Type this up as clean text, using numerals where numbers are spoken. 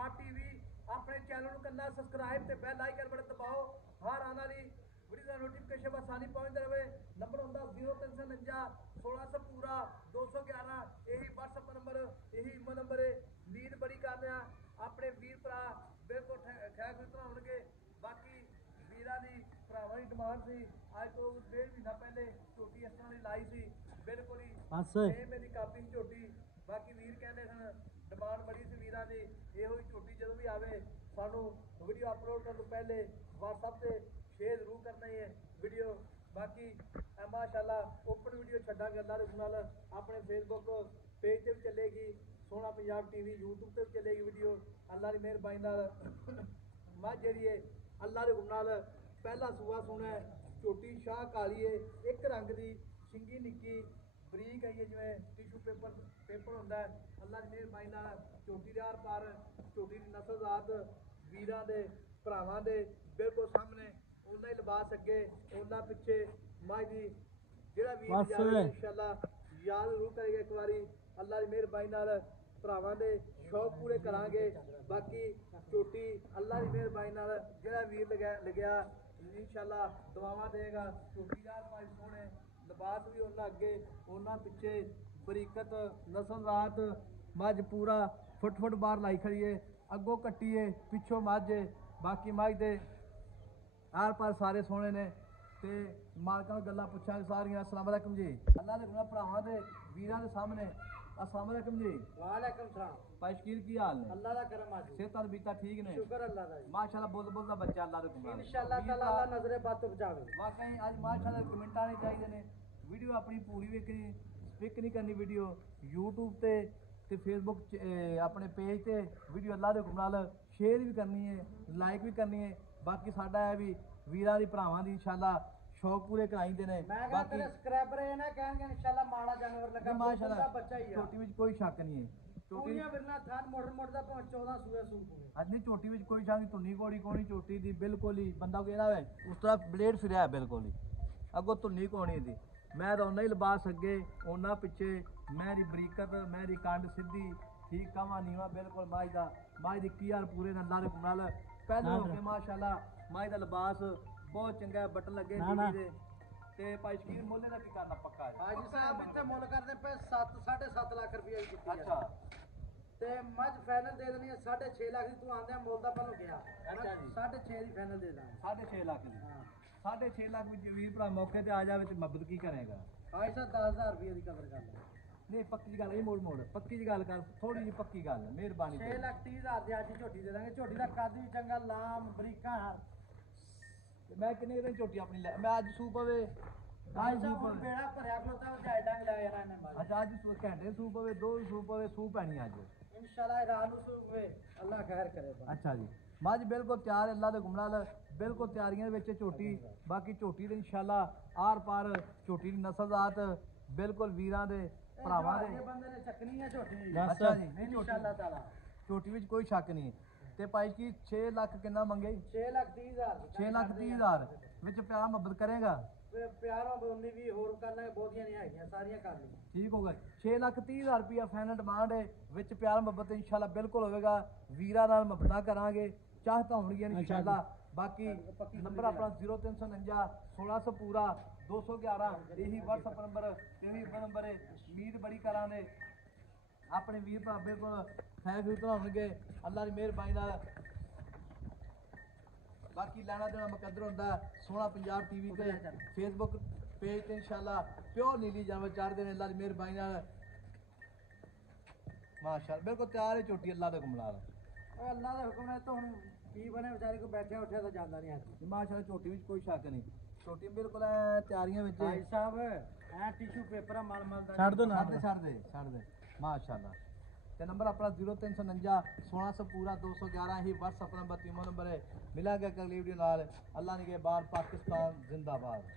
Punjab TV अपने channel को करना सबसक्राइब ते बेल आइकन बटन दबाओ हर आने वाली वीडियो का नोटिफिकेशन आसानी पहुंचते रहे। नंबर होंगे 0349 1600 पूरा 211 यही व्हाट्सएप नंबर यही इमो नंबर है। लीड बड़ी करने अपने वीर भरा बिल्कुल खैर बनाउणगे। बाकी वीरां दी भरावां दी डिमांड सी अज तो 1.5 महीना पहले झोटी इस तरह की लाई सी बिल्कुल ही सेम मेरी कापी झोटी। बाकी वीर कहते सन डिमांड बड़ी सी वीरां दी इहो ही झोटी जो भी आवे सानू वीडियो अपलोड करने तो पहले व्हाट्सएप से शेयर जरूर करना है वीडियो। बाकी माशाल्लाह ओपन वीडियो छड्डांगे अल्लाह दे नाल अपने फेसबुक पेज ते भी चलेगी सोहना पंजाब टीवी यूट्यूब ते भी चलेगी वीडियो अल्लाह दी मेहरबानी नाल। मझ जिहड़ी है अल्लाह दे हुक्म नाल पहला सूआ सुना झोटी शाह काली है एक रंग की शिंगी निक्की बरीक है जिवें टिशू पेपर होंदा है। अल्लाह की मेहरबानी नाल झोटी दे आर पार झोटी की नस्ल जात वीरां दे भरावां दे बिल्कुल सामने उन्ना ही लिबास अगे उन्ना पिछे मझ दी जिहड़ा वीर जावे इंशाअल्लाह याद जरूर करेगा एक बारी अल्लाह की मेहरबानी नाल भरावां दे शौक पूरे करांगे। बाकी झोटी अल्लाह की मेहरबानी नाल जिहड़ा वीर लग्या इंशाअल्लाह दुआवां देगा। झोटी दा भाई सोहणे लिबास भी उन्ना अगे उन्ना पिछे बरीकत नस्ल रात मझ पूरा फुट बाहर लाई खड़ी है अगों कट्टी है पिछों मझ है। बाकी मझ दे आर पार सारे सोहणे ने ते मालकां नूं गल्लां पुछांगे सारियां। अस्सलाम वालेकुम जी अल्लाह दे गुणा भरावां दे वीरां दे सामने अस्सलाम वालेकुम जी। वालेकुम सलाम भाई शकील की हाल ने अल्लाह दा करम आज सेहत बीता ठीक ने शुक्र अल्लाह दा माशाल्लाह बुल दा बच्चा अल्लाह दे गुणा इंशाअल्लाह ताला अल्लाह नजरे बद तो बचावे। वाकई अज माशाल्लाह कमेंट आने चाहिए ने वीडियो अपनी पूरी वेखनी स्पिक नहीं करनी वीडियो यूट्यूब ते फेसबुक अपने पेज ते वीडियो अल्लाह दे हुक्म नाल शेयर भी करनी है लाइक भी करनी है। बाकी साडा है भी वीरां दी भरावां दी इंशाअल्लाह शौक पूरे कराइंदे ने। बाकी तेरे सब्सक्राइबर ये ना कहेंगे इंशाअल्लाह माड़ा जानवर लगा माशाल्लाह बच्चा ही है छोटी विच कोई शक नहीं है। पूरियां बिरना थान मोड़ दा 14 सूए सूप हुए ਅੱਜ ਨਹੀਂ ਝੋਟੀ ਵਿੱਚ ਕੋਈ ਸ਼ੱਕ ਧੁੰਨੀ ਘੋੜੀ ਕੋਣੀ ਝੋਟੀ ਦੀ ਬਿਲਕੁਲ ਹੀ ਬੰਦਾ ਕੋਈ ਨਾ ਹੋਵੇ ਉਸ ਤਰ੍ਹਾਂ ਬਲੇਡ ਫਿਰਿਆ ਬਿਲਕੁਲ ਹੀ ਅੱਗੋਂ ਧੁੰਨੀ ਕੋਣੀ ਦੀ ਮੈਂ ਤਾਂ ਉਹਨਾਂ ਹੀ ਲਿਬਾਸ ਅੱਗੇ ਉਹਨਾਂ ਪਿੱਛੇ ਮੈਂ ਦੀ ਬਰੀਕਤ ਮੈਂ ਦੀ ਕੰਡ ਸਿੱਧੀ ਠੀਕ ਕਾਵਾ ਨੀਵਾ ਬਿਲਕੁਲ ਮਾਝ ਦੀ ਕੀ ਹਾਲ ਪੂਰੇ ਅੱਲਾਹ ਦੇ ਨਾਲ ਪਹਿਲੇ ਹੋ ਕੇ ਮਾਸ਼ਾਅੱਲਾ ਮਾਝ ਦਾ ਲਿਬਾਸ ਬਹੁਤ ਚੰਗਾ ਬਟਨ ਲੱਗੇ ਦੀਦੀ ਦੇ ਤੇ ਭਾਈ ਸ਼ਕੀਰ ਮੁੱਲੇ ਦਾ ਕੀ ਕਰਨਾ ਪੱਕਾ ਹੈ ਹਾਜੀ ਸਾਹਿਬ ਇੱਥੇ ਮੁੱਲ ਕਰਦੇ ਪਏ 7.5 ਲੱਖ ਰੁਪਏ ਦੀ ਕੀਤੀ ਅੱਛਾ ਤੇ ਮੱਝ ਫਾਈਨਲ ਦੇ ਦੇਣੀ ਹੈ 6.5 ਲੱਖ ਦੀ ਤੂੰ ਆਂਦੇ ਮੁੱਲ ਦਾ ਪਹਿਲੋਂ ਗਿਆ ਅੱਛਾ ਜੀ 6.5 ਦੀ ਫਾਈਨਲ ਦੇ ਦਾਂ 6.5 ਲੱਖ ਦੀ ਹਾਂ 6.5 ਲੱਖ ਵਿੱਚ ਵੀਰ ਭਰਾ ਮੌਕੇ ਤੇ ਆ ਜਾਵੇ ਤੇ ਮਦਦ ਕੀ ਕਰੇਗਾ ਹਾਜੀ ਸਾਹਿਬ 10000 ਰੁਪਏ ਦੀ ਕਦਰ ਕਰ ਲੈ ਨਹੀਂ ਪੱਕੀ ਗੱਲ ਇਹ ਮੋੜ ਪੱਕੀ ਜੀ ਗੱਲ ਕਰ ਥੋੜੀ ਜੀ ਪੱਕੀ ਗੱਲ ਮਿਹਰਬਾਨੀ 6,30,000 ਦੀ ਅੱਜ ਝੋਟੀ ਦੇ ਦਾਂਗੇ। ਝੋਟੀ ਦਾ ਕੱਦ ਵੀ ਚੰਗਾ ਲਾਮ ਬਰੀਕਾਂ ਮੈਂ ਕਿੰਨੇ ਦਿਨ ਝੋਟੀ ਆਪਣੀ ਲੈ ਮੈਂ ਅੱਜ ਸੂਪ ਪਵੇ ਅੱਜ ਸੂਪ ਬੇੜਾ ਭਰਿਆ ਖਲੋਤਾ ਜਾਇ ਡੰਗ ਲੈ ਜਾਣਾ ਇਹਨੇ ਬਾਅਦ ਅੱਛਾ ਅੱਜ ਘੰਟੇ ਸੂਪ ਪਵੇ ਦੋ ਸੂਪ ਪਵੇ ਸੂਪ ਪੈਣੀ ਅੱਜ इंशाल्लाह रात ਨੂੰ ਸੂਵੇ ਅੱਲਾਹ ਖੈਰ ਕਰੇ। ਅੱਛਾ ਜੀ ਮੱਝ ਬਿਲਕੁਲ ਤਿਆਰ ਹੈ ਅੱਲਾ ਦੇ ਹੁਕਮ ਨਾਲ ਬਿਲਕੁਲ ਤਿਆਰੀਆਂ ਦੇ ਵਿੱਚ ਝੋਟੀ। ਬਾਕੀ ਝੋਟੀ ਦੇ ਇਨਸ਼ਾਅੱਲਾ ਆਰ ਪਾਰ ਝੋਟੀ ਦੀ ਨਸਲਜ਼ਾਤ ਬਿਲਕੁਲ ਵੀਰਾਂ ਦੇ ਭਰਾਵਾਂ ਦੇ ਬੰਦੇ ਨੇ ਚੱਕਣੀ ਹੈ ਝੋਟੀ। ਅੱਛਾ ਜੀ ਨਹੀਂ ਇੰਸ਼ਾਅੱਲਾਹ ਤਾਲਾ ਝੋਟੀ ਵਿੱਚ ਕੋਈ ਸ਼ੱਕ ਨਹੀਂ ਤੇ ਭਾਈ ਕੀ 6 ਲੱਖ ਕਿੰਨਾ ਮੰਗੇ 6,30,000 6,30,000 ਵਿੱਚ ਪਿਆਰ ਮੁਹੱਬਤ ਕਰੇਗਾ ਪਿਆਰੋਂ ਬੋਲਣੀ ਵੀ ਹੋਰ ਕਰਨਾ ਬਹੁਤੀਆਂ ਨਹੀਂ ਹੈਗੀਆਂ ਸਾਰੀਆਂ ਕਰ ਲਈ ਠੀਕ ਹੋਗਾ 6,30,000 ਰੁਪਇਆ ਫਾਈਨਲ ਡਿਮਾਂਡ ਹੈ ਵਿੱਚ ਪਿਆਰ ਮੁਹੱਬਤ ਇਨਸ਼ਾਅੱਲਾ ਬਿਲਕੁਲ ਹੋਵੇਗਾ ਵੀਰਾਂ ਨਾਲ ਮੁਹੱਬਤਾਂ ਕਰਾਂਗੇ ਚਾਹਤਾਂ ਹੋਣਗੀਆਂ ਇਨਸ਼ਾਅੱਲਾ। ਬਾਕੀ ਨੰਬਰ ਆਪਣਾ 0349 1600 ਪੂਰਾ 211 ਇਹੀ WhatsApp ਨੰਬਰ ਇਹੀ ਨੰਬਰ ਹੈ। ਉਮੀਦ ਬੜੀ ਕਰਾਂਗੇ ਆਪਣੇ ਵੀਰ ਭਰਾ ਬਿਲਕੁਲ ਖੈਰ ਖੂਰ ਹੋਣਗੇ ਅੱਲਾ ਦੀ ਮਿਹਰਬਾਨੀ ਨਾਲ। बाकी लेना देना मुकद्दर होंदा सोहना पंजाब टीवी ते फेसबुक पेज ते इंशाअल्लाह प्योर नीली जानवर चाढ़दे ने अल्लाह दी मेहरबानी नाल माशाअल्लाह बिल्कुल तैयार है झोटी अल्लाह दे हुक्म नाल। अल्लाह दे हुक्म नाल तो हुन की बने बेचारे को बैठे उठे तो जांदा नहीं है माशाअल्लाह झोटी विच कोई शक नहीं झोटी बिल्कुल तैयारियां विच भाई साहब ए टिश्यू पेपर माल दा छड़ दे माशाअल्लाह। ते नंबर अपना 0349 1600 पूरा 211 ही WhatsApp नंबर तीमो नंबर है। मिला गया अगली वीडियो नाल। अल्लाह ने के बार पाकिस्तान जिंदाबाद।